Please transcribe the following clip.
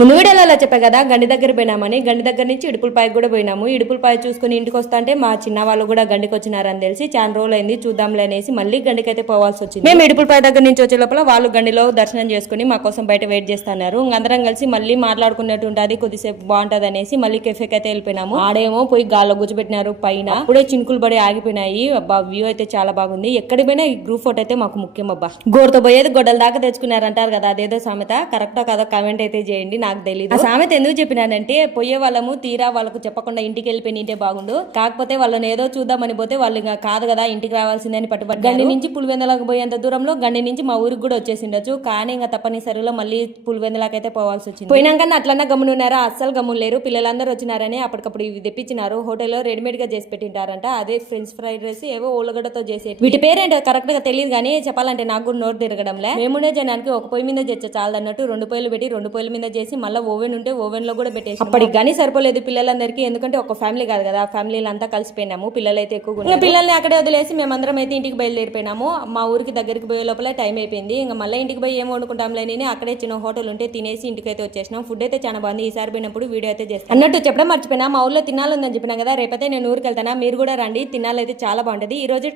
ముందు వీడియోలో చెప్పా కదా గండి దగ్గర పోయినామని. గండి దగ్గర నుంచి ఇడుపులపాయకు కూడా పోయినాము. ఇడుపులపాయ చూసుకుని ఇంటికి వస్తా అంటే మా చిన్న వాళ్ళు కూడా గండికి వచ్చినారని తెలిసి చాలా రోజులు అయింది చూద్దాంలే అనేసి మళ్ళీ గండికైతే పోవాల్సి వచ్చింది. మేము ఇడుపులపాయ దగ్గర నుంచి వచ్చే లోపల వాళ్ళు గండిలో దర్శనం చేసుకుని మా కోసం బయట వెయిట్ చేస్తున్నారు. అందరం కలిసి మళ్ళీ మాట్లాడుకున్నట్టు ఉంటుంది, కొద్దిసేపు బాగుంటది అనేసి మళ్ళీ కెఫేకి అయితే వెళ్ళిపోయినాము. ఆడేమో పోయి గాల్లో గుజ్జుపెట్టినారు, పైన అప్పుడే చినుకులు పడి ఆగిపోయినాయి. అబ్బా వ్యూ అయితే చాలా బాగుంది. ఎక్కడికి పోయినా ఈ గ్రూప్ ఫోటో అయితే మాకు ముఖ్యం. అబ్బా గోడతో పోయేది గొడ్డల దాకా తెచ్చుకున్నారంటారు కదా, అదేదో సామెత కరెక్టో కదా కామెంట్ అయితే చేయండి, నాకు తెలియదు. ఆ సామెత ఎందుకు చెప్పినానంటే పోయే వాళ్ళము తీరా వాళ్ళకు చెప్పకుండా ఇంటికి వెళ్ళిపోయి నింటే బాగుండు, కాకపోతే వాళ్ళని ఏదో చూద్దామని పోతే వాళ్ళు ఇంకా కాదు కదా ఇంటికి రావాల్సిందని పట్టుబడి గండి నుంచి పులివెందలకు పోయేంత దూరంలో గండి నుంచి మా ఊరికి కూడా వచ్చేసిండొచ్చు. కానీ ఇంకా తప్పనిసరిలో మళ్ళీ పులివెందలకైతే పోవాల్సి వచ్చింది. పోయినాక అట్లన్నా గమ్మునున్నారా, అస్సలు గమ్ములు లేరు. పిల్లలందరూ వచ్చినారని అప్పటికప్పుడు ఇవి తెప్పించినారు. హోటల్లో రెడీమేడ్ గా చేసి పెట్టింటారంట. అదే ఫ్రెంచ్ ఫ్రైడ్ రైస్ ఏవో ఉల్లగడ్డతో చేసే వీటి పేరేంటో కరెక్ట్ గా తెలియదు కానీ చెప్పాలంటే నాకు కూడా నోరు తిరగడంలే. మేముండే జనానికి ఒక పొయ్యి మీద చేస్తే చాలన్నట్టు 2 పొయ్యిలు పెట్టి 2 పొయ్యిల మీద చేసి మళ్ళీ ఓవెన్ ఉంటే ఓవెన్ లో కూడా పెట్టేసి అప్పటికి కానీ సరిపోలేదు పిల్లలందరికీ. ఎందుకంటే ఒక ఫ్యామిలీ కాదు కదా, ఫ్యామిలీలు అంతా కలిసిపోయినాము. పిల్లలు అయితే ఎక్కువగా పిల్లల్ని అక్కడే వదిలేసి మేమందరం అయితే ఇంటికి బయలుదేరిపోయినాము. మా ఊరికి దగ్గరికి పోయే లోపల టైం అయిపోయింది. ఇంకా మళ్ళీ ఇంటికి పోయి ఏం వండుకుంటాంలే అని అక్కడే చిన్న హోటల్ ఉంటే తినేసి ఇంటికి అయితే వచ్చేసినాం. ఫుడ్ అయితే చాలా బాగుంది. ఈసారి పోయినప్పుడు వీడియో అయితే చేస్తాను. అన్నట్టు చెప్పడం మర్చిపోయినా, మా ఊర్లో తినాలని చెప్పినా కదా, రేపైతే నేను ఊరికి వెళ్తానా, మీరు కూడా రండి, తినాలైతే చాలా బాగుంటది. ఈ రోజుకి